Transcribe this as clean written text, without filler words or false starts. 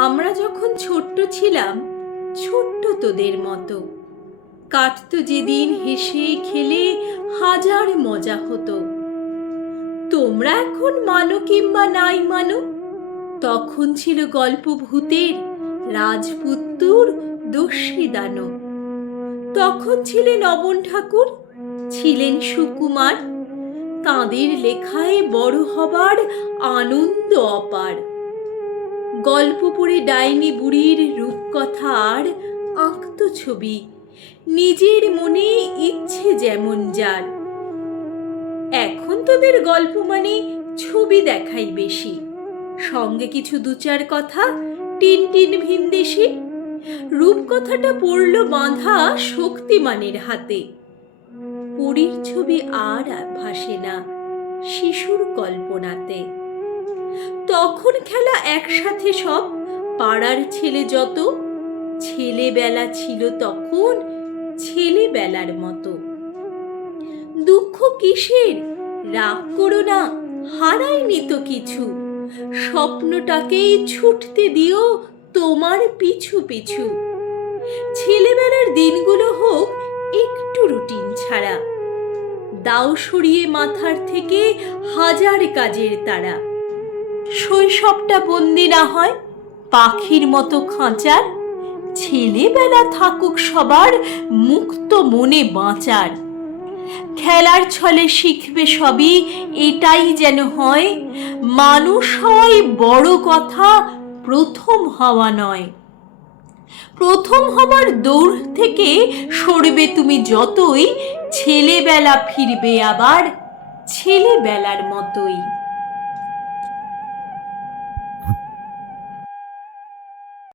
আমরা যখন ছোট্ট ছিলাম, ছোট্ট তোদের মতো, কাটতো যেদিন হেসে খেলে হাজার মজা হতো। তোমরা এখন মানো কিংবা নাই মানো, তখন ছিল গল্প ভূতের, রাজপুত্তুর, দস্যি দানব। তখন ছিলেন নবন ঠাকুর, ছিলেন সুকুমার, তাঁদের লেখায় বড় হবার আনন্দ অপার। গল্প পড়ে ডাইনি বুড়ির রূপকথা আর আঁকতো ছবি, নিজের মনে ইচ্ছে যেমন যার। এখন তোদের গল্প মানে ছবি দেখাই বেশি, সঙ্গে কিছু দু চার কথা টিন টিন ভিনদেশি। রূপকথাটা পড়ল বাঁধা শক্তিমানের হাতে, পরীর ছবি আর ভাসে না শিশুর কল্পনাতে। তখন খেলা একসাথে সব পাড়ার ছেলে যত, ছেলেবেলা ছিল তখন ছেলেবেলার মতো। দুঃখ কিসের, রাগ করো না, হারায়নি তো কিছু, স্বপ্নটাকেই ছুটতে দিও তোমার পিছু পিছু। ছেলেবেলার দিনগুলো হোক একটু রুটিন ছাড়া, দাও সরিয়ে মাথার থেকে হাজার কাজের তারা। শৈশবটা বন্দি না হয় পাখির মতো খাঁচার, ছেলেবেলা থাকুক সবার মুক্ত মনে বাঁচার। খেলার ছলে শিখবে সবই, এটাই যেন হয় মানুষ হওয়াই বড় কথা, প্রথম হওয়া নয়। প্রথম হবার দৌড় থেকে সরবে তুমি যতই, ছেলেবেলা ফিরবে আবার ছেলেবেলার মতোই।